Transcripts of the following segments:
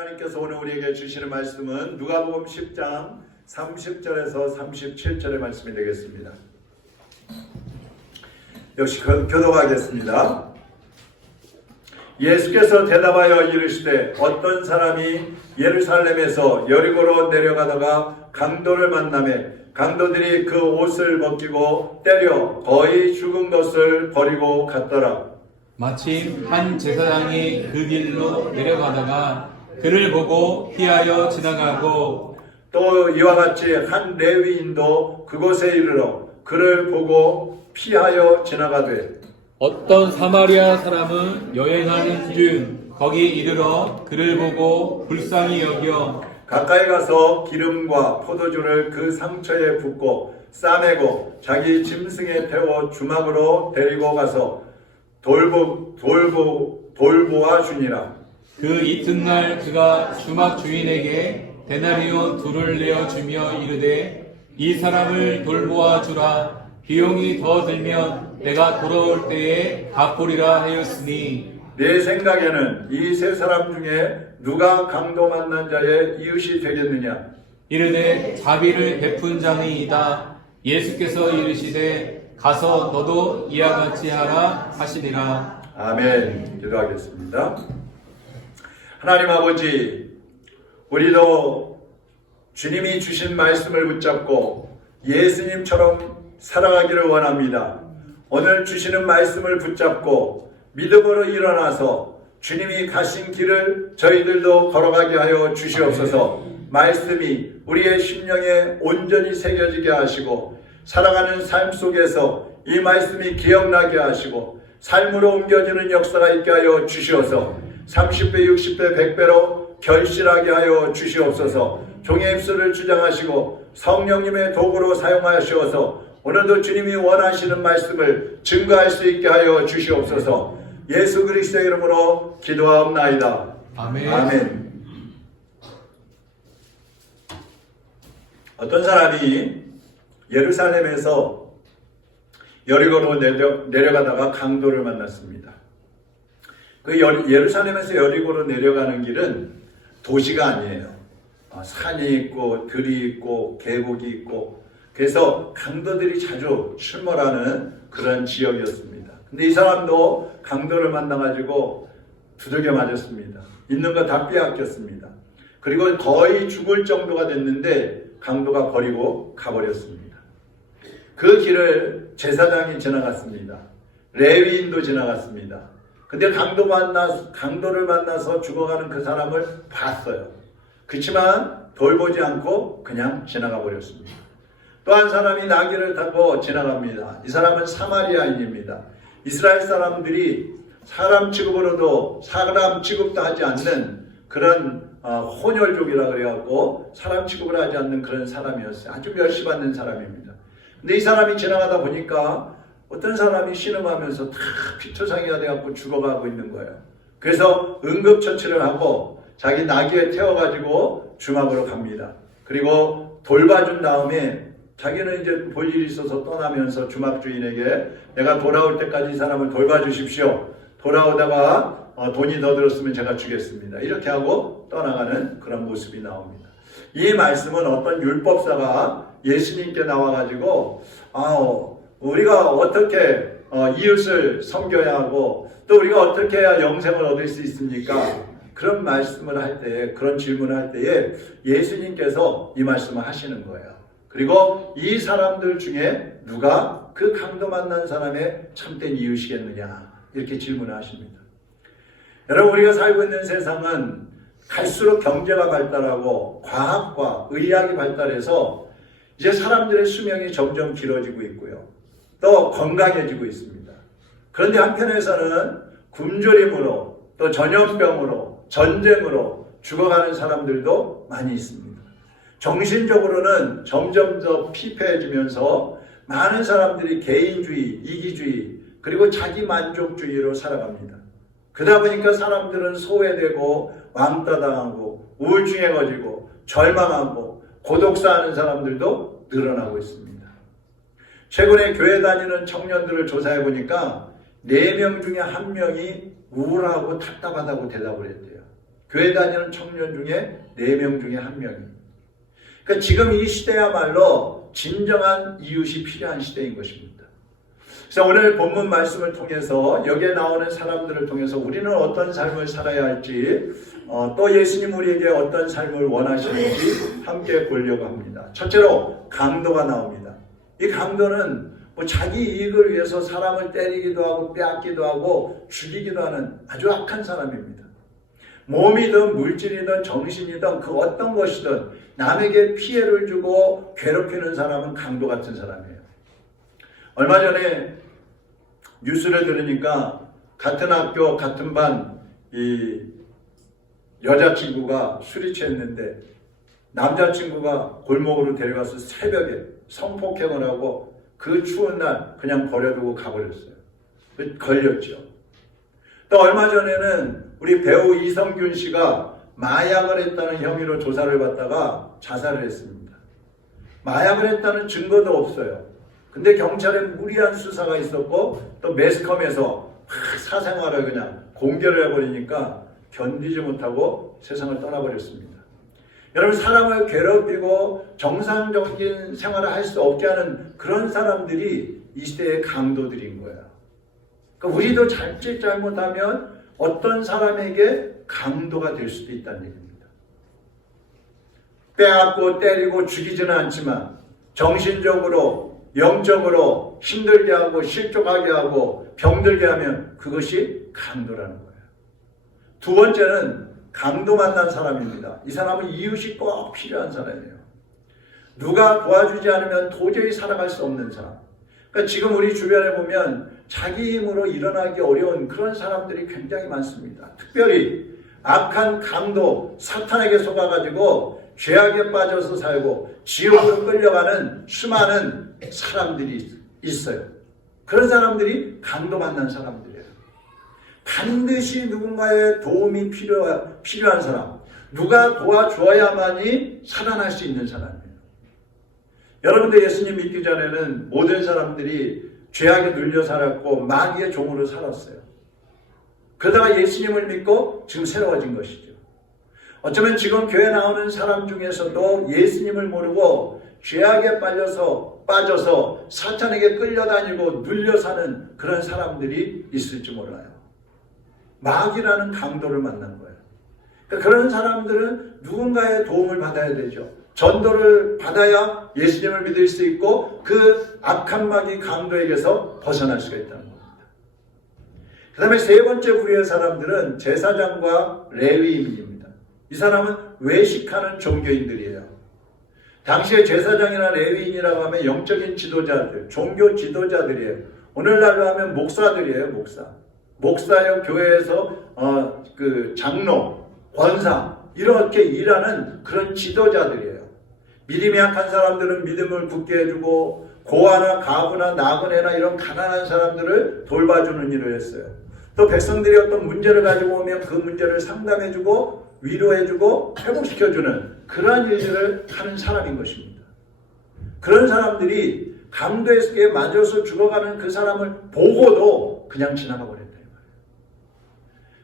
하나님께서 오늘 우리에게 주시는 말씀은 누가복음 10장 30절에서 37절의 말씀이 되겠습니다. 역시 교독하겠습니다. 예수께서 대답하여 이르시되 어떤 사람이 예루살렘에서 여리고로 내려가다가 강도를 만나매 강도들이 그 옷을 벗기고 때려 거의 죽은 것을 버리고 갔더라. 마침 한 제사장이 그 길로 내려가다가 그를 보고 피하여 지나가고 또 이와 같이 한 레위인도 그곳에 이르러 그를 보고 피하여 지나가되 어떤 사마리아 사람은 여행하는 중 거기 이르러 그를 보고 불쌍히 여겨 가까이 가서 기름과 포도주를 그 상처에 붓고 싸매고 자기 짐승에 태워 주막으로 데리고 가서 돌보아 주니라. 그 이튿날 그가 주막 주인에게 데나리온 둘을 내어 주며 이르되 이 사람을 돌보아 주라. 비용이 더 들면 내가 돌아올 때에 갚으리라 하였으니 내 생각에는 이 세 사람 중에 누가 강도 만난 자의 이웃이 되겠느냐? 이르되 자비를 베푼 자니이다. 예수께서 이르시되 가서 너도 이와 같이 하라 하시니라. 아멘. 기도하겠습니다. 하나님 아버지, 우리도 주님이 주신 말씀을 붙잡고 예수님처럼 살아가기를 원합니다. 오늘 주시는 말씀을 붙잡고 믿음으로 일어나서 주님이 가신 길을 저희들도 걸어가게 하여 주시옵소서. 말씀이 우리의 심령에 온전히 새겨지게 하시고 살아가는 삶 속에서 이 말씀이 기억나게 하시고 삶으로 옮겨지는 역사가 있게 하여 주시옵소서. 30배, 60배, 100배로 결실하게 하여 주시옵소서. 종의 입술을 주장하시고 성령님의 도구로 사용하시어서 오늘도 주님이 원하시는 말씀을 증거할 수 있게 하여 주시옵소서. 예수 그리스도의 이름으로 기도하옵나이다. 아멘. 아멘. 어떤 사람이 예루살렘에서 여리고로 내려가다가 강도를 만났습니다. 그 예루살렘에서 여리고로 내려가는 길은 도시가 아니에요. 산이 있고 들이 있고 계곡이 있고 그래서 강도들이 자주 출몰하는 그런 지역이었습니다. 근데 이 사람도 강도를 만나가지고 두들겨 맞았습니다. 있는 거 다 빼앗겼습니다. 그리고 거의 죽을 정도가 됐는데 강도가 버리고 가버렸습니다. 그 길을 제사장이 지나갔습니다. 레위인도 지나갔습니다. 근데 강도를 만나서 죽어가는 그 사람을 봤어요. 그렇지만 돌보지 않고 그냥 지나가 버렸습니다. 또 한 사람이 나귀를 타고 지나갑니다. 이 사람은 사마리아인입니다. 이스라엘 사람들이 사람 취급으로도 사람 취급도 하지 않는 그런 혼혈족이라 그래갖고 사람 취급을 하지 않는 그런 사람이었어요. 아주 멸시받는 사람입니다. 근데 이 사람이 지나가다 보니까 어떤 사람이 신음하면서 다 피투성이가 돼갖고 죽어가고 있는 거예요. 그래서 응급처치를 하고 자기 나귀에 태워가지고 주막으로 갑니다. 그리고 돌봐준 다음에 자기는 이제 볼 일이 있어서 떠나면서 주막 주인에게 내가 돌아올 때까지 이 사람을 돌봐주십시오. 돌아오다가 돈이 더 들었으면 제가 주겠습니다. 이렇게 하고 떠나가는 그런 모습이 나옵니다. 이 말씀은 어떤 율법사가 예수님께 나와가지고 우리가 어떻게 이웃을 섬겨야 하고 또 우리가 어떻게 해야 영생을 얻을 수 있습니까? 그런 말씀을 할 때에 그런 질문을 할 때에 예수님께서 이 말씀을 하시는 거예요. 그리고 이 사람들 중에 누가 그 강도 만난 사람의 참된 이웃이겠느냐 이렇게 질문을 하십니다. 여러분 우리가 살고 있는 세상은 갈수록 경제가 발달하고 과학과 의학이 발달해서 이제 사람들의 수명이 점점 길어지고 있고요. 또 건강해지고 있습니다. 그런데 한편에서는 굶주림으로 또 전염병으로 전쟁으로 죽어가는 사람들도 많이 있습니다. 정신적으로는 점점 더 피폐해지면서 많은 사람들이 개인주의, 이기주의 그리고 자기만족주의로 살아갑니다. 그러다 보니까 사람들은 소외되고 왕따당하고 우울증에 걸리고 절망하고 고독사하는 사람들도 늘어나고 있습니다. 최근에 교회 다니는 청년들을 조사해 보니까 4명 중에 1명이 우울하고 답답하다고 대답을 했대요. 교회 다니는 청년 중에 4명 중에 1명입니다. 그러니까 지금 이 시대야말로 진정한 이웃이 필요한 시대인 것입니다. 그래서 오늘 본문 말씀을 통해서 여기에 나오는 사람들을 통해서 우리는 어떤 삶을 살아야 할지 또 예수님 우리에게 어떤 삶을 원하시는지 함께 보려고 합니다. 첫째로 강도가 나옵니다. 이 강도는 자기 이익을 위해서 사람을 때리기도 하고 빼앗기도 하고 죽이기도 하는 아주 악한 사람입니다. 몸이든 물질이든 정신이든 그 어떤 것이든 남에게 피해를 주고 괴롭히는 사람은 강도 같은 사람이에요. 얼마 전에 뉴스를 들으니까 같은 학교 같은 반 이 여자친구가 술이 취했는데 남자친구가 골목으로 데려가서 새벽에 성폭행을 하고 그 추운 날 그냥 버려두고 가버렸어요. 걸렸죠. 또 얼마 전에는 우리 배우 이성균 씨가 마약을 했다는 혐의로 조사를 받다가 자살을 했습니다. 마약을 했다는 증거도 없어요. 근데 경찰에 무리한 수사가 있었고 또 매스컴에서 사생활을 그냥 공개를 해버리니까 견디지 못하고 세상을 떠나버렸습니다. 여러분, 사람을 괴롭히고 정상적인 생활을 할 수 없게 하는 그런 사람들이 이 시대의 강도들인 거예요. 그러니까 우리도 자칫 잘못하면 어떤 사람에게 강도가 될 수도 있다는 얘기입니다. 빼앗고 때리고 죽이지는 않지만 정신적으로 영적으로 힘들게 하고 실족하게 하고 병들게 하면 그것이 강도라는 거예요. 두 번째는 강도 만난 사람입니다. 이 사람은 이웃이 꼭 필요한 사람이에요. 누가 도와주지 않으면 도저히 살아갈 수 없는 사람. 그러니까 지금 우리 주변에 보면 자기 힘으로 일어나기 어려운 그런 사람들이 굉장히 많습니다. 특별히 악한 강도, 사탄에게 속아가지고 죄악에 빠져서 살고 지옥으로 끌려가는 수많은 사람들이 있어요. 그런 사람들이 강도 만난 사람들이에요. 반드시 누군가의 도움이 필요한 사람, 누가 도와주어야만이 살아날 수 있는 사람이에요. 여러분들 예수님 믿기 전에는 모든 사람들이 죄악에 눌려 살았고 마귀의 종으로 살았어요. 그러다가 예수님을 믿고 지금 새로워진 것이죠. 어쩌면 지금 교회 나오는 사람 중에서도 예수님을 모르고 죄악에 빠져서 사탄에게 끌려다니고 눌려 사는 그런 사람들이 있을지 몰라요. 마귀라는 강도를 만난 거예요. 그러니까 그런 사람들은 누군가의 도움을 받아야 되죠. 전도를 받아야 예수님을 믿을 수 있고 그 악한 마귀 강도에게서 벗어날 수가 있다는 겁니다. 그 다음에 세 번째 부류의 사람들은 제사장과 레위인입니다. 이 사람은 외식하는 종교인들이에요. 당시에 제사장이나 레위인이라고 하면 영적인 지도자들, 종교 지도자들이에요. 오늘날로 하면 목사들이에요. 목사요, 교회에서 그 장로, 권사 이렇게 일하는 그런 지도자들이에요. 믿음이 약한 사람들은 믿음을 굳게 해주고 고아나 가부나 나그네나 이런 가난한 사람들을 돌봐주는 일을 했어요. 또 백성들이 어떤 문제를 가지고 오면 그 문제를 상담해주고 위로해주고 회복시켜주는 그러한 일들을 하는 사람인 것입니다. 그런 사람들이 강도에게 맞아서 죽어가는 그 사람을 보고도 그냥 지나가 버렸다.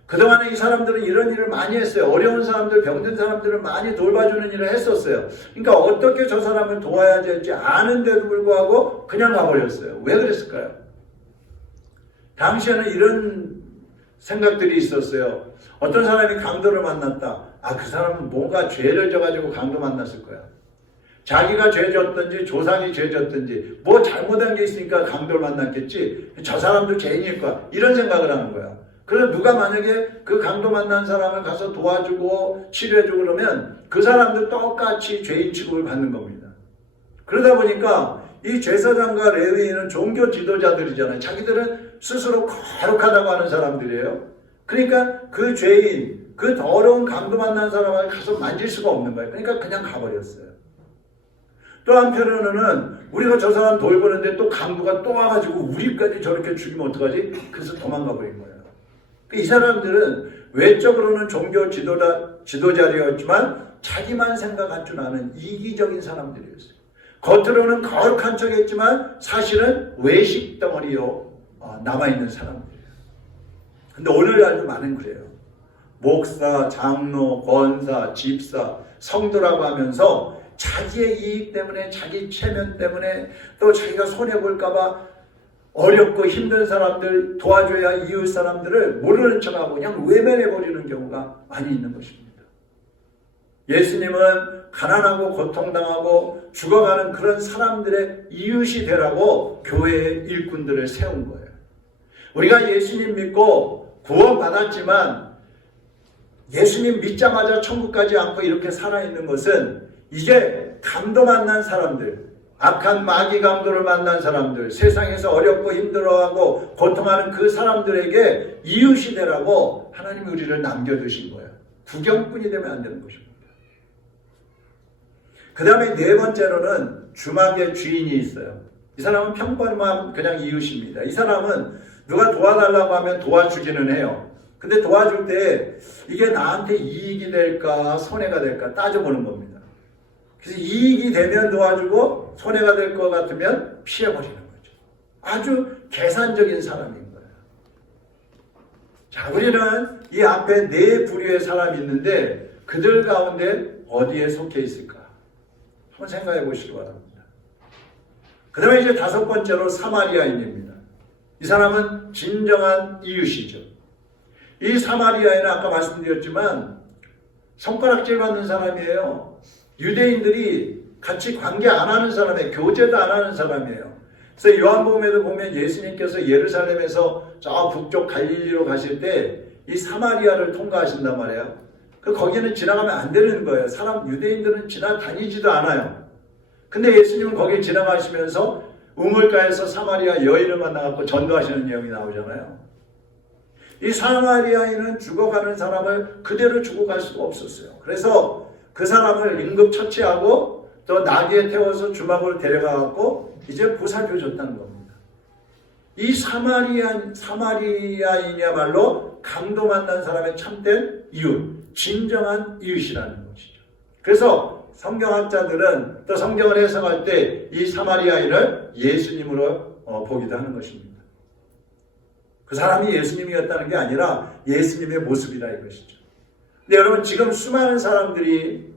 그동안에 이 사람들은 이런 일을 많이 했어요. 어려운 사람들, 병든 사람들을 많이 돌봐주는 일을 했었어요. 그러니까 어떻게 저 사람을 도와야 될지 아는데도 불구하고 그냥 가버렸어요. 왜 그랬을까요? 당시에는 이런 생각들이 있었어요. 어떤 사람이 강도를 만났다. 그 사람은 뭔가 죄를 져가지고 강도 만났을 거야. 자기가 죄 졌든지 조상이 죄 졌든지 뭐 잘못한 게 있으니까 강도를 만났겠지. 저 사람도 죄인일 거야. 이런 생각을 하는 거야. 그래서 누가 만약에 그 강도 만난 사람을 가서 도와주고 치료해주고 그러면 그 사람도 똑같이 죄인 취급을 받는 겁니다. 그러다 보니까 이 제사장과 레위인은 종교 지도자들이잖아요. 자기들은 스스로 거룩하다고 하는 사람들이에요. 그러니까 그 죄인, 그 더러운 강도 만난 사람을 가서 만질 수가 없는 거예요. 그러니까 그냥 가버렸어요. 또 한편으로는 우리가 저 사람 돌보는데 또 강도가 또 와가지고 우리까지 저렇게 죽이면 어떡하지? 그래서 도망가 버린 거예요. 이 사람들은 외적으로는 종교 지도자였지만 자기만 생각할 줄 아는 이기적인 사람들이었어요. 겉으로는 거룩한 척했지만 사실은 외식 덩어리로 남아있는 사람들이에요. 근데 오늘날도 많은 그래요. 목사, 장로, 권사, 집사, 성도라고 하면서 자기의 이익 때문에, 자기 체면 때문에, 또 자기가 손해볼까봐 어렵고 힘든 사람들 도와줘야 이웃 사람들을 모르는 척하고 그냥 외면해버리는 경우가 많이 있는 것입니다. 예수님은 가난하고 고통당하고 죽어가는 그런 사람들의 이웃이 되라고 교회의 일꾼들을 세운 거예요. 우리가 예수님 믿고 구원받았지만 예수님 믿자마자 천국 가지 않고 이렇게 살아있는 것은 이제 감도 만난 사람들, 악한 마귀 감도를 만난 사람들, 세상에서 어렵고 힘들어하고 고통하는 그 사람들에게 이웃이 되라고 하나님이 우리를 남겨두신 거예요. 구경꾼이 되면 안 되는 것입니다. 그 다음에 네 번째로는 주막의 주인이 있어요. 이 사람은 평범한 그냥 이웃입니다. 이 사람은 누가 도와달라고 하면 도와주기는 해요. 근데 도와줄 때 이게 나한테 이익이 될까 손해가 될까 따져보는 겁니다. 그래서 이익이 되면 도와주고 손해가 될 것 같으면 피해버리는 거죠. 아주 계산적인 사람인 거예요. 자, 우리는 이 앞에 네 부류의 사람이 있는데 그들 가운데 어디에 속해 있을까? 한번 생각해 보시기 바랍니다. 그 다음에 이제 다섯 번째로 사마리아인입니다. 이 사람은 진정한 이웃이죠. 이 사마리아인은 아까 말씀드렸지만 손가락질 받는 사람이에요. 유대인들이 같이 관계 안 하는 사람이에요. 교제도 안 하는 사람이에요. 그래서 요한복음에도 보면 예수님께서 예루살렘에서 저 북쪽 갈릴리로 가실 때 이 사마리아를 통과하신단 말이에요. 거기는 지나가면 안 되는 거예요. 유대인들은 지나다니지도 않아요. 근데 예수님은 거기 지나가시면서 우물가에서 사마리아 여인을 만나갖고 전도하시는 내용이 나오잖아요. 이 사마리아인은 죽어가는 사람을 그대로 주고 갈 수가 없었어요. 그래서 그 사람을 임급 처치하고 또 나귀에 태워서 주막으로 데려가갖고 이제 보살펴줬다는 겁니다. 이 사마리아인이야말로 강도 만난 사람의 참된 이웃, 진정한 이웃이라는 것이죠. 그래서 성경학자들은 또 성경을 해석할 때 이 사마리아인을 예수님으로 보기도 하는 것입니다. 그 사람이 예수님이었다는 게 아니라 예수님의 모습이라 이것이죠. 근데 여러분 지금 수많은 사람들이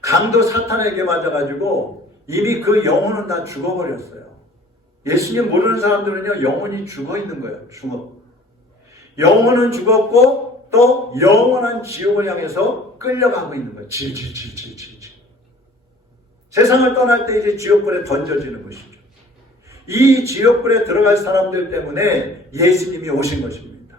강도 사탄에게 맞아가지고 이미 그 영혼은 다 죽어버렸어요. 예수님 모르는 사람들은요 영혼이 죽어있는 거예요. 영혼은 죽었고 또 영원한 지옥을 향해서 끌려가고 있는 거예요. 질질질질질. 세상을 떠날 때 이제 지옥불에 던져지는 것이죠. 이 지옥불에 들어갈 사람들 때문에 예수님이 오신 것입니다.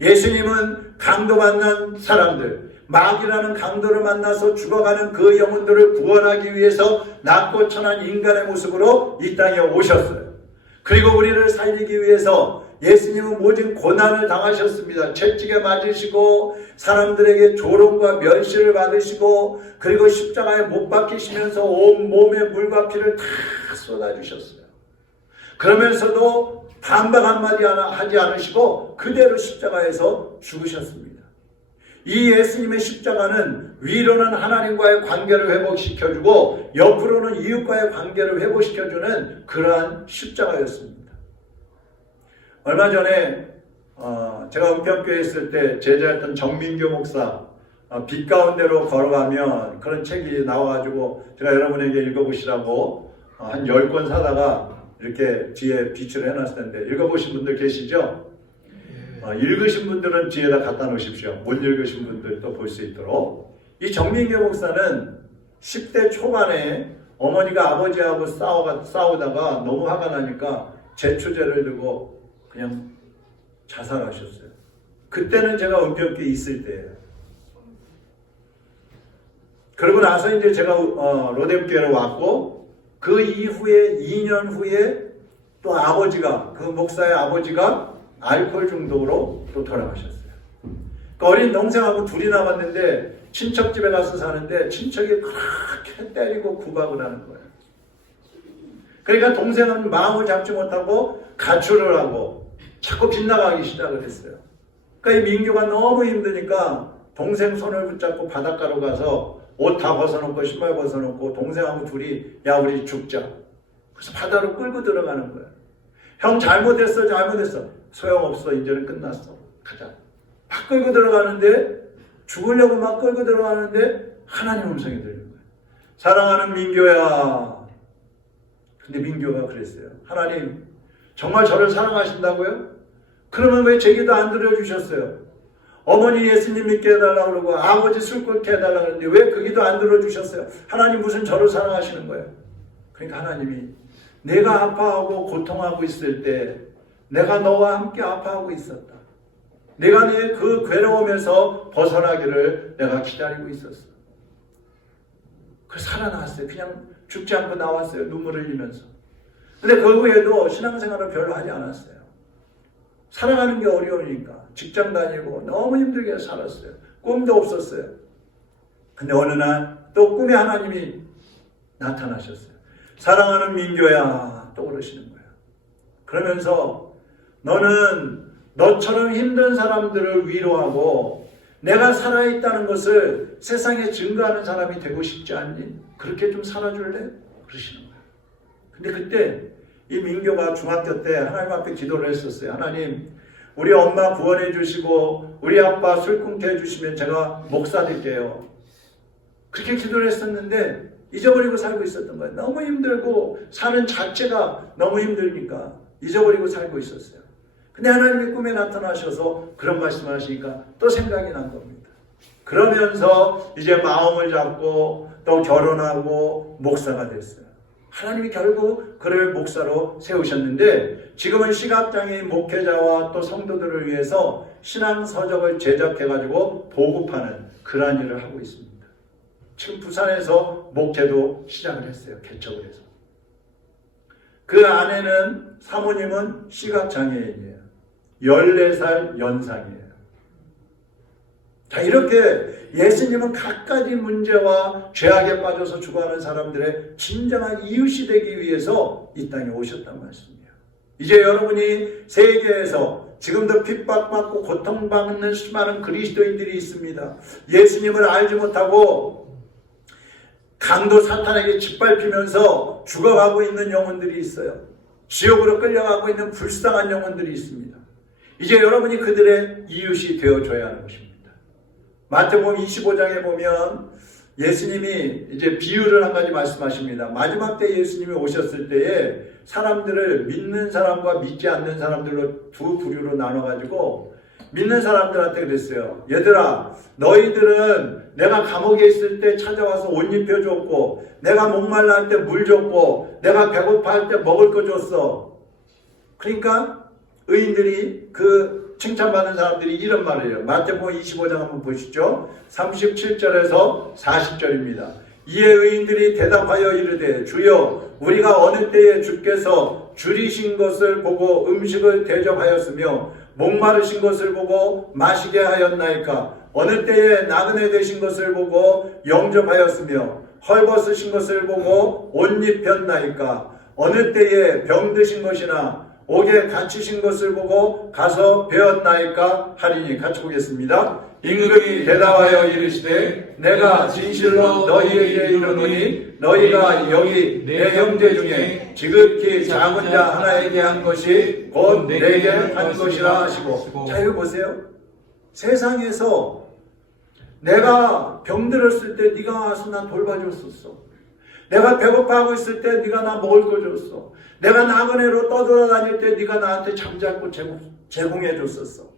예수님은 강도 만난 사람들, 마귀라는 강도를 만나서 죽어가는 그 영혼들을 구원하기 위해서 낮고 천한 인간의 모습으로 이 땅에 오셨어요. 그리고 우리를 살리기 위해서 예수님은 모든 고난을 당하셨습니다. 채찍에 맞으시고 사람들에게 조롱과 멸시를 받으시고 그리고 십자가에 못 박히시면서 온 몸에 물과 피를 다 쏟아주셨어요. 그러면서도 반박 한마디 하지 않으시고 그대로 십자가에서 죽으셨습니다. 이 예수님의 십자가는 위로는 하나님과의 관계를 회복시켜주고 옆으로는 이웃과의 관계를 회복시켜주는 그러한 십자가였습니다. 얼마 전에 제가 은평교회에 있을 때 제자였던 정민교 목사 빛 가운데로 걸어가면 그런 책이 나와가지고 제가 여러분에게 읽어보시라고 한 10권 사다가 이렇게 뒤에 비치를 해놨을 텐데 읽어보신 분들 계시죠? 읽으신 분들은 뒤에다 갖다 놓으십시오. 못 읽으신 분들도 볼 수 있도록. 이 정민교 목사는 10대 초반에 어머니가 아버지하고 싸우다가 너무 화가 나니까 제초제를 들고 그냥 자살하셨어요. 그때는 제가 은평교에 있을 때예요. 그러고 나서 이제 제가 로뎀교회로 왔고 그 이후에 2년 후에 또 아버지가 그 목사의 아버지가 알코올 중독으로 또 돌아가셨어요. 그러니까 어린 동생하고 둘이 남았는데 친척 집에 가서 사는데 친척이 그렇게 때리고 구박을 하는 거예요. 그러니까 동생은 마음을 잡지 못하고 가출을 하고 자꾸 빗나가기 시작을 했어요. 그러니까 이 민규가 너무 힘드니까 동생 손을 붙잡고 바닷가로 가서 옷 다 벗어놓고 신발 벗어놓고 동생하고 둘이 야 우리 죽자. 그래서 바다로 끌고 들어가는 거예요. 형 잘못했어. 소용없어. 이제는 끝났어. 가자. 막 끌고 들어가는데, 죽으려고 막 끌고 들어가는데 하나님 음성이 들리는 거예요. 사랑하는 민교야. 근데 민교가 그랬어요. 하나님 정말 저를 사랑하신다고요? 그러면 왜 제 기도 안 들어주셨어요? 어머니 예수님 믿게 해달라고 그러고 아버지 술 끊게 해달라고 그러는데 왜 그 기도 안 들어주셨어요? 하나님 무슨 저를 사랑하시는 거예요? 그러니까 하나님이 내가 아파하고 고통하고 있을 때 내가 너와 함께 아파하고 있었다. 내가 내 그 괴로움에서 벗어나기를 내가 기다리고 있었어. 그래서 살아났어요. 그냥 죽지 않고 나왔어요. 눈물을 흘리면서. 근데 그 후에도 신앙생활을 별로 하지 않았어요. 살아가는 게 어려우니까 직장 다니고 너무 힘들게 살았어요. 꿈도 없었어요. 근데 어느 날 또 꿈에 하나님이 나타나셨어요. 사랑하는 민교야, 또 그러시는 거예요. 그러면서 너는 너처럼 힘든 사람들을 위로하고 내가 살아있다는 것을 세상에 증거하는 사람이 되고 싶지 않니? 그렇게 좀 살아줄래? 그러시는 거예요. 근데 그때 이 민교가 중학교 때 하나님 앞에 기도를 했었어요. 하나님, 우리 엄마 구원해 주시고 우리 아빠 술 끊게 해주시면 제가 목사 될게요. 그렇게 기도를 했었는데 잊어버리고 살고 있었던 거예요. 너무 힘들고 사는 자체가 너무 힘드니까 잊어버리고 살고 있었어요. 근데 하나님이 꿈에 나타나셔서 그런 말씀을 하시니까 또 생각이 난 겁니다. 그러면서 이제 마음을 잡고 또 결혼하고 목사가 됐어요. 하나님이 결국 그를 목사로 세우셨는데 지금은 시각장애인 목회자와 또 성도들을 위해서 신앙서적을 제작해가지고 보급하는 그러한 일을 하고 있습니다. 지금 부산에서 목회도 시작을 했어요. 개척을 해서. 그 아내는 사모님은 시각장애인이에요. 14살 연상이에요. 자, 이렇게 예수님은 갖가지 문제와 죄악에 빠져서 죽어가는 사람들의 진정한 이웃이 되기 위해서 이 땅에 오셨단 말씀이에요. 이제 여러분이 세계에서 지금도 핍박받고 고통받는 수많은 그리스도인들이 있습니다. 예수님을 알지 못하고 강도 사탄에게 짓밟히면서 죽어가고 있는 영혼들이 있어요. 지옥으로 끌려가고 있는 불쌍한 영혼들이 있습니다. 이제 여러분이 그들의 이웃이 되어줘야 하는 것입니다. 마태복음 25장에 보면 예수님이 이제 비유를 한 가지 말씀하십니다. 마지막 때 예수님이 오셨을 때에 사람들을 믿는 사람과 믿지 않는 사람들로 두 부류로 나눠가지고 믿는 사람들한테 그랬어요. 얘들아, 너희들은 내가 감옥에 있을 때 찾아와서 옷 입혀줬고 내가 목말라 할 때 물 줬고 내가 배고파 할 때 먹을 거 줬어. 그러니까 의인들이 그 칭찬받는 사람들이 이런 말을 해요. 마태복음 25장 한번 보시죠. 37절에서 40절입니다. 이에 의인들이 대답하여 이르되 주여 우리가 어느 때에 주께서 줄이신 것을 보고 음식을 대접하였으며 목마르신 것을 보고 마시게 하였나이까? 어느 때에 나그네 되신 것을 보고 영접하였으며 헐벗으신 것을 보고 옷 입혔나이까? 어느 때에 병드신 것이나 옥에 갇히신 것을 보고 가서 배웠나이까? 하리니. 같이 보겠습니다. 임금이 대답하여 이르시되 내가 진실로 너희에게 이르노니 너희가 여기 내 형제 중에 지극히 작은 자 하나에게 한 것이 곧 내게 한 것이라 하시고. 자, 이거 보세요. 세상에서 내가 병들었을 때 네가 와서 나 돌봐줬었어. 내가 배고파하고 있을 때 네가 나 먹을 거 줬어. 내가 나그네로 떠돌아다닐 때 네가 나한테 잠자코 제공해줬었어.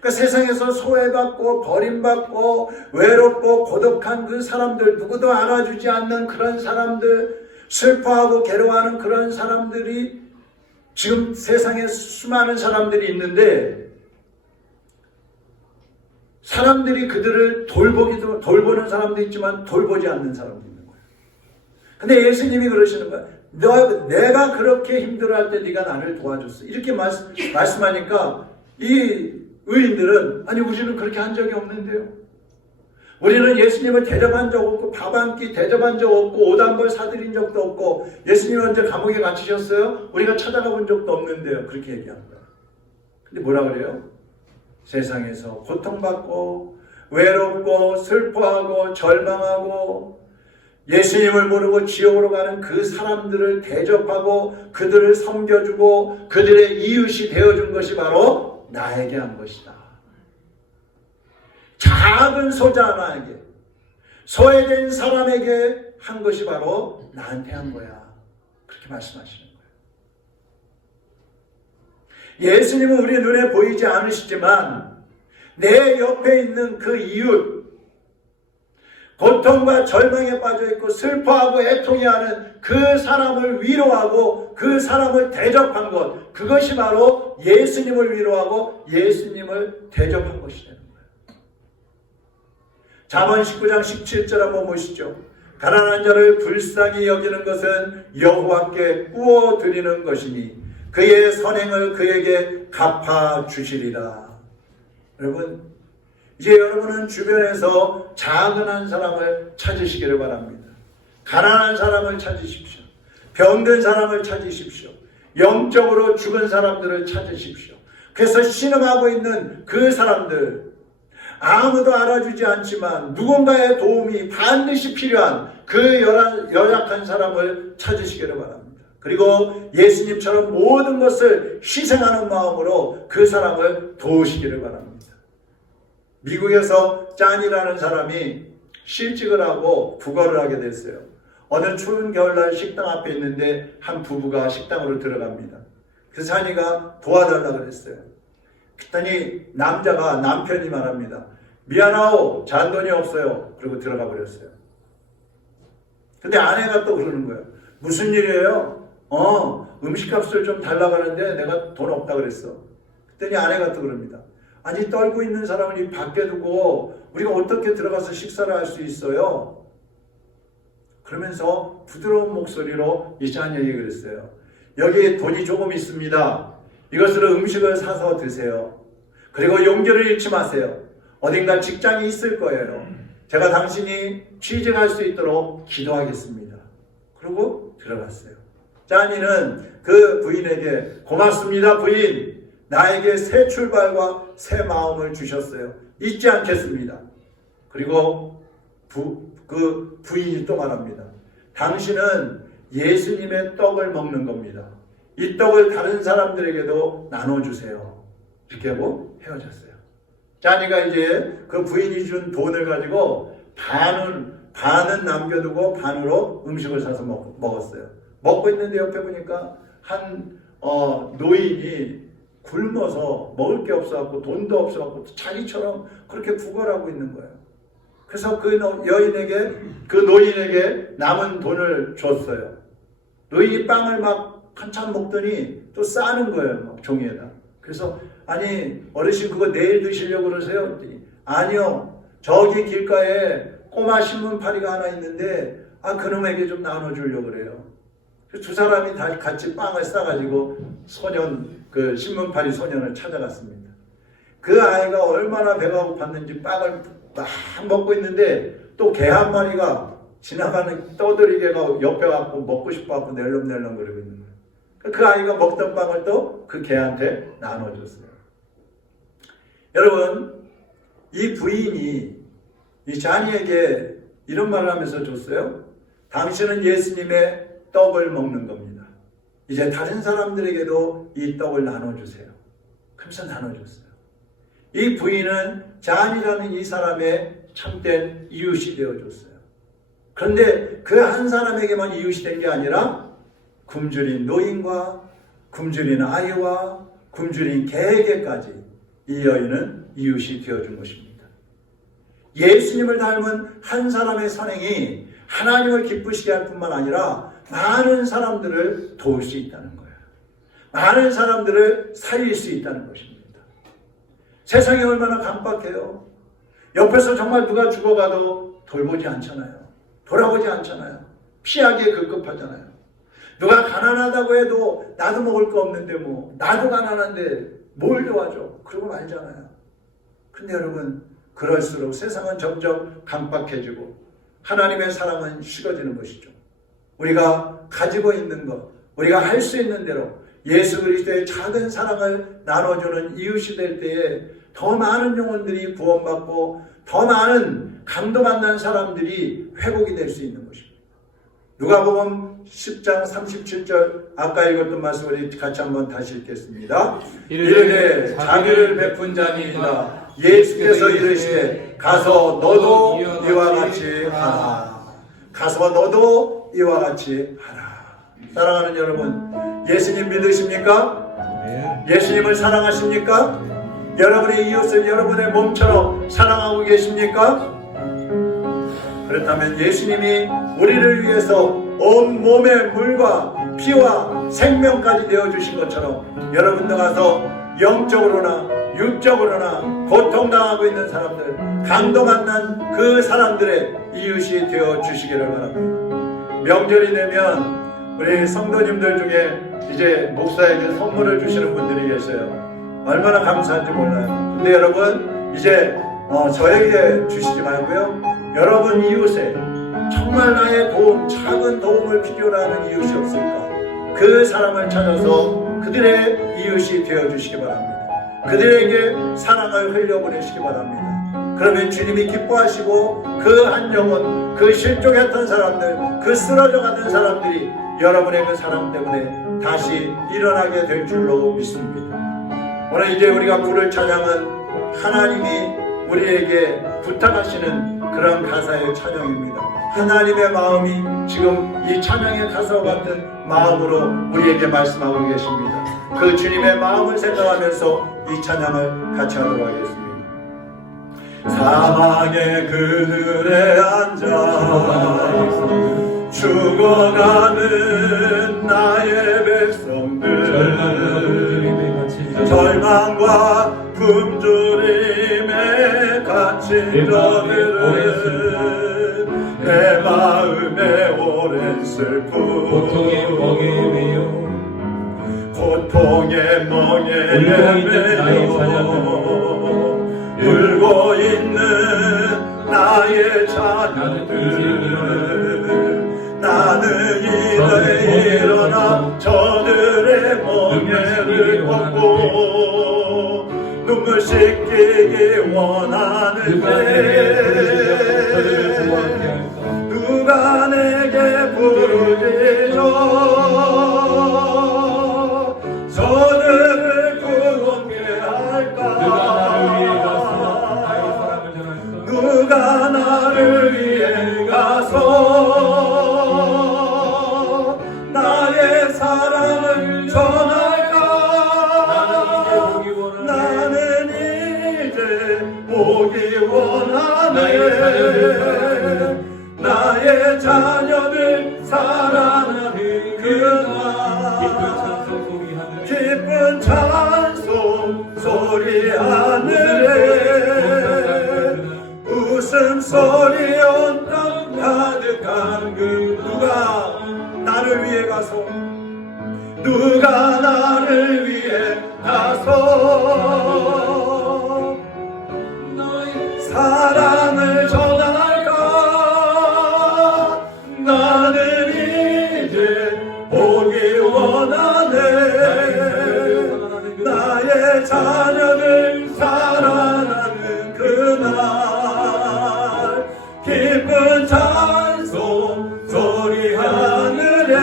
그러니까 세상에서 소외받고 버림받고 외롭고 고독한 그 사람들, 누구도 알아주지 않는 그런 사람들, 슬퍼하고 괴로워하는 그런 사람들이 지금 세상에 수많은 사람들이 있는데 사람들이 그들을 돌보는 사람도 있지만 돌보지 않는 사람도 있는 거예요. 근데 예수님이 그러시는 거예요. 내가 그렇게 힘들어할 때 네가 나를 도와줬어. 이렇게 말씀하니까 이 의인들은 아니 우리는 그렇게 한 적이 없는데요. 우리는 예수님을 대접한 적 없고 밥 한 끼 대접한 적 없고 옷 한 벌 사드린 적도 없고 예수님 언제 감옥에 갇히셨어요? 우리가 찾아가 본 적도 없는데요. 그렇게 얘기한 거예요. 근데 뭐라 그래요? 세상에서 고통받고 외롭고 슬퍼하고 절망하고 예수님을 모르고 지옥으로 가는 그 사람들을 대접하고 그들을 섬겨주고 그들의 이웃이 되어준 것이 바로 나에게 한 것이다. 작은 소자 하나에게, 소외된 사람에게 한 것이 바로 나한테 한 거야. 그렇게 말씀하시는 거예요. 예수님은 우리 눈에 보이지 않으시지만 내 옆에 있는 그 이웃, 고통과 절망에 빠져있고 슬퍼하고 애통해하는 그 사람을 위로하고 그 사람을 대접한 것, 그것이 바로 예수님을 위로하고 예수님을 대접한 것이 되는 거예요. 잠언 19장 17절 한번 보시죠. 가난한 자를 불쌍히 여기는 것은 여호와께 꾸어 드리는 것이니 그의 선행을 그에게 갚아 주시리라. 여러분, 이제 여러분은 주변에서 작은 한 사람을 찾으시기를 바랍니다. 가난한 사람을 찾으십시오. 병든 사람을 찾으십시오. 영적으로 죽은 사람들을 찾으십시오. 그래서 신음하고 있는 그 사람들, 아무도 알아주지 않지만 누군가의 도움이 반드시 필요한 그 연약한 사람을 찾으시기를 바랍니다. 그리고 예수님처럼 모든 것을 희생하는 마음으로 그 사람을 도우시기를 바랍니다. 미국에서 짠이라는 사람이 실직을 하고 부거를 하게 됐어요. 어느 추운 겨울날 식당 앞에 있는데 한 부부가 식당으로 들어갑니다. 그 짠이가 도와달라고 그랬어요. 그랬더니 남편이 말합니다. 미안하오, 잔돈이 없어요. 그리고 들어가 버렸어요. 근데 아내가 또 그러는 거예요. 무슨 일이에요? 음식값을 좀 달라고 하는데 내가 돈 없다 그랬어. 그랬더니 아내가 또 그럽니다. 아니, 떨고 있는 사람을 이 밖에 두고 우리가 어떻게 들어가서 식사를 할 수 있어요? 그러면서 부드러운 목소리로 이 짠이에게 그랬어요. 여기 돈이 조금 있습니다. 이것으로 음식을 사서 드세요. 그리고 용기를 잃지 마세요. 어딘가 직장이 있을 거예요. 제가 당신이 취직할 수 있도록 기도하겠습니다. 그리고 들어갔어요. 짠이는 그 부인에게 고맙습니다, 부인. 나에게 새 출발과 새 마음을 주셨어요. 잊지 않겠습니다. 그리고 그 부인이 또 말합니다. 당신은 예수님의 떡을 먹는 겁니다. 이 떡을 다른 사람들에게도 나눠주세요. 이렇게 하고 헤어졌어요. 짠이가 이제 그 부인이 준 돈을 가지고 반은 남겨두고 반으로 음식을 사서 먹었어요. 먹고 있는데 옆에 보니까 한 노인이 굶어서 먹을 게 없어갖고 돈도 없어갖고 자기처럼 그렇게 구걸하고 있는 거예요. 그래서 그 노인에게 남은 돈을 줬어요. 노인이 빵을 막 한참 먹더니 또 싸는 거예요. 막 종이에다. 그래서 아니 어르신 그거 내일 드시려고 그러세요? 아니요. 저기 길가에 꼬마 신문파리가 하나 있는데 그놈에게 좀 나눠주려고 그래요. 두 사람이 다 같이 빵을 싸가지고 그 신문파리 소년을 찾아갔습니다. 그 아이가 얼마나 배가 고팠는지 빵을 막 먹고 있는데 또 개 한 마리가 지나가는 떠돌이 개가 옆에 와서 먹고 싶어갖고 낼름낼름 그러고 있는 거예요. 그 아이가 먹던 빵을 또 그 개한테 나눠줬어요. 여러분, 이 부인이 이 짠이에게 이런 말을 하면서 줬어요. 당신은 예수님의 떡을 먹는 겁니다. 이제 다른 사람들에게도 이 떡을 나눠주세요. 그래서 나눠줬어요. 이 부인은 짠이라는 이 사람의 참된 이웃이 되어줬어요. 그런데 그 한 사람에게만 이웃이 된 게 아니라 굶주린 노인과 굶주린 아이와 굶주린 개에게까지 이 여인은 이웃이 되어준 것입니다. 예수님을 닮은 한 사람의 선행이 하나님을 기쁘시게 할 뿐만 아니라 많은 사람들을 도울 수 있다는 거예요. 많은 사람들을 살릴 수 있다는 것입니다. 세상이 얼마나 강박해요. 옆에서 정말 누가 죽어가도 돌보지 않잖아요. 돌아보지 않잖아요. 피하기에 급급하잖아요. 누가 가난하다고 해도 나도 먹을 거 없는데 나도 가난한데 뭘 도와줘? 그러고 말잖아요. 근데 여러분, 그럴수록 세상은 점점 강박해지고 하나님의 사랑은 식어지는 것이죠. 우리가 가지고 있는 것, 우리가 할 수 있는 대로 예수 그리스도의 작은 사랑을 나눠주는 이웃이 될 때에 더 많은 영혼들이 구원받고 더 많은 감동받는 사람들이 회복이 될 수 있는 것입니다. 누가복음 10장 37절 아까 읽었던 말씀을 같이 한번 다시 읽겠습니다. 이르되 자비를 베푼 자니이다. 예수께서 이르시되 가서 너도 이와 같이 하라. 가서 너도 이와 같이 하라. 사랑하는 여러분, 예수님 믿으십니까? 예수님을 사랑하십니까? 여러분의 이웃을 여러분의 몸처럼 사랑하고 계십니까? 그렇다면 예수님이 우리를 위해서 온 몸의 물과 피와 생명까지 내어주신 것처럼 여러분도 가서 영적으로나 육적으로나 고통당하고 있는 사람들, 강도 만난 그 사람들의 이웃이 되어주시기를 바랍니다. 명절이 되면 우리 성도님들 중에 이제 목사에게 선물을 주시는 분들이 계세요. 얼마나 감사한지 몰라요. 근데 여러분, 이제 저에게 주시지 말고요, 여러분 이웃에 정말 나의 도움, 작은 도움을 필요로 하는 이웃이 없을까? 그 사람을 찾아서 그들의 이웃이 되어주시기 바랍니다. 그들에게 사랑을 흘려보내시기 바랍니다. 그러면 주님이 기뻐하시고 그 한 영혼, 그 실족했던 사람들, 그 쓰러져가는 사람들이 여러분의 그 사랑 때문에 다시 일어나게 될 줄로 믿습니다. 오늘 이제 우리가 부를 찬양은 하나님이 우리에게 부탁하시는 그런 가사의 찬양입니다. 하나님의 마음이 지금 이 찬양의 가사와 같은 마음으로 우리에게 말씀하고 계십니다. 그 주님의 마음을 생각하면서 이 찬양을 같이 하도록 하겠습니다. 사망의 그늘에 앉아 죽어가는 나의 백성들, 절망과 굶주림에 갇힌 저들은 내 마음에 오랜 슬픔, 고통의 멍에 매여 울고 있는 나의 자녀들, 나는 일어나 저들의 멍에를 걷고 눈물 씻기기 원하는데 누가 내게 부르짖어 저들을 구원케 할까? 누가 나를 위해 가서 나의 사랑을 전할까? 나는 이제 보기 원하네. 나의 자녀들 사랑하는 그날 기쁜 찬송 소리 하늘에 웃음소리 온 땅 가득한 그 누가 나를 위해 가서 누가 나를 위해 가서 너의 사랑을 전할까? 나는 이제 보기 원하네. 나의 자녀들 사랑하는 그날 기쁜 찬송 소리 하늘에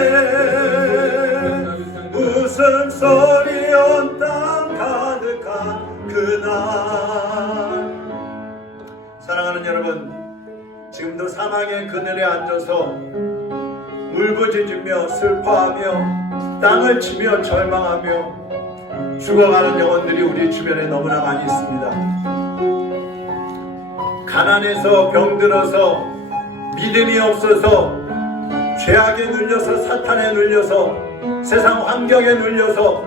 웃음소리 온 땅 가득한 그날. 사랑하는 여러분, 지금도 사망의 그늘에 앉아서 울부짖으며 슬퍼하며 땅을 치며 절망하며 죽어가는 영혼들이 우리 주변에 너무나 많이 있습니다. 가난해서 병들어서 믿음이 없어서 죄악에 눌려서 사탄에 눌려서 세상 환경에 눌려서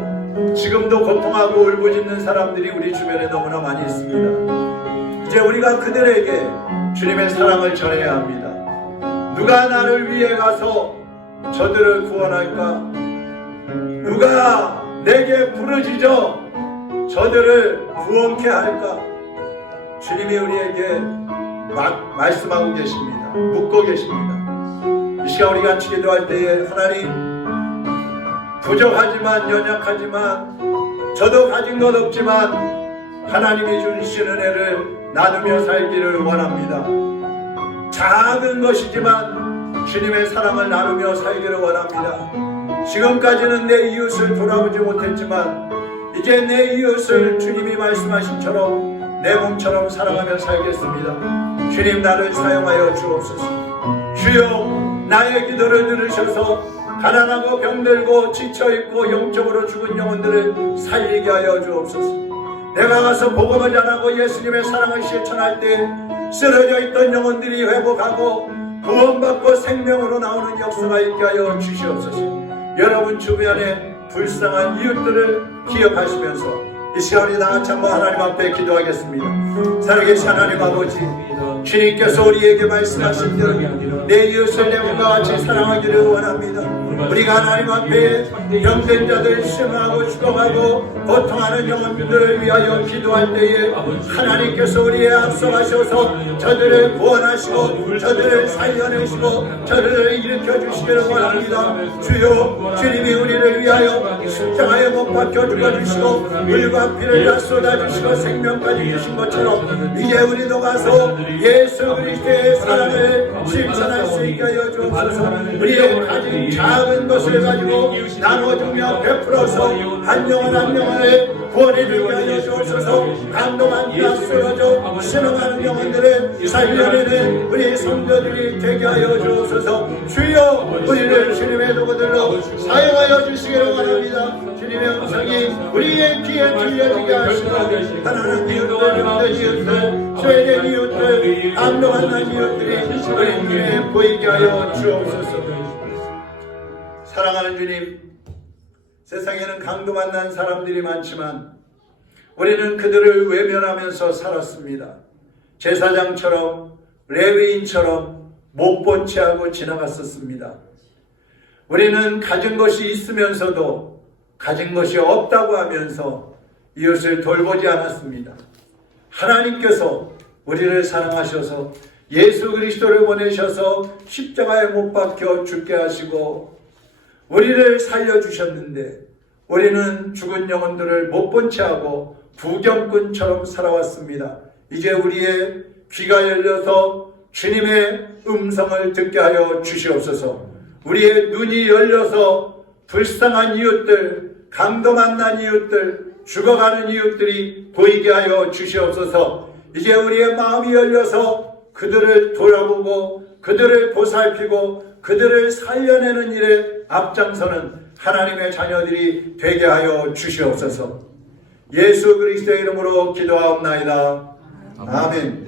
지금도 고통하고 울부짖는 사람들이 우리 주변에 너무나 많이 있습니다. 이제 우리가 그들에게 주님의 사랑을 전해야 합니다. 누가 나를 위해 가서 저들을 구원할까? 누가 내게 부르짖어 저들을 구원케 할까? 주님이 우리에게 말씀하고 계십니다. 묻고 계십니다. 이 시간 우리가 같이 기도할 때에 하나님, 부족하지만 연약하지만 저도 가진 것 없지만 하나님이 주신 은혜를 나누며 살기를 원합니다. 작은 것이지만 주님의 사랑을 나누며 살기를 원합니다. 지금까지는 내 이웃을 돌아보지 못했지만 이제 내 이웃을 주님이 말씀하신처럼 내 몸처럼 사랑하며 살겠습니다. 주님 나를 사용하여 주옵소서. 주여 나의 기도를 들으셔서 가난하고 병들고 지쳐있고 영적으로 죽은 영혼들을 살리게 하여 주옵소서. 내가 가서 복음을 전하고 예수님의 사랑을 실천할 때 쓰러져 있던 영혼들이 회복하고 구원받고 생명으로 나오는 역사가 있게 하여 주시옵소서. 여러분 주변에 불쌍한 이웃들을 기억하시면서 이 시간에 다 같이 한번 하나님 앞에 기도하겠습니다. 살아계신 하나님 아버지, 주님께서 우리에게 말씀하신 대로 내 이웃을 내 몸과 같이 사랑하기를 원합니다. 우리가 하나님 앞에 병든 자들, 심하고 죽어가고 고통하는 영혼들을 위하여 기도할 때에 하나님께서 우리에 앞서가셔서 저들을 구원하시고 저들을 살려내시고 저들을 일으켜 주시기를 원합니다. 주여, 주님이 우리를 위하여 십자가에 못 박혀 죽어주시고 물과 피를 다 쏟아주시고 생명까지 주신 것처럼 이제 우리도 가서 예수 그리스도의 사랑을 실천할 수 있게 하여 주옵소서. 우리의 가진 작은 것을 가지고 나눠주며 베풀어서 한 영혼 한 영혼을 구원해주게 하여 주옵소서. 감동한다 쓰러져 신음하는 영혼들을 살려내는 우리 성도들이 되게 하여 주옵소서. 주여, 우리를 주님의 도구들로 사용하여 주시기를 원합니다. 주님의 음성이 우리의 귀에 들려지게 하시고 하나님 이웃들, 영들 이웃들, 죄된 이웃들, 감동한 이웃들이 우리 눈에 보이게 하여 주옵소서. 사랑하는 주님, 세상에는 강도 만난 사람들이 많지만 우리는 그들을 외면하면서 살았습니다. 제사장처럼 레위인처럼 못 본 채 하고 지나갔었습니다. 우리는 가진 것이 있으면서도 가진 것이 없다고 하면서 이웃을 돌보지 않았습니다. 하나님께서 우리를 사랑하셔서 예수 그리스도를 보내셔서 십자가에 못 박혀 죽게 하시고 우리를 살려주셨는데 우리는 죽은 영혼들을 못 본 채 하고 부경꾼처럼 살아왔습니다. 이제 우리의 귀가 열려서 주님의 음성을 듣게 하여 주시옵소서. 우리의 눈이 열려서 불쌍한 이웃들, 강도 만난 이웃들, 죽어가는 이웃들이 보이게 하여 주시옵소서. 이제 우리의 마음이 열려서 그들을 돌아보고 그들을 보살피고 그들을 살려내는 일에 앞장서는 하나님의 자녀들이 되게 하여 주시옵소서. 예수 그리스도의 이름으로 기도하옵나이다. 아멘.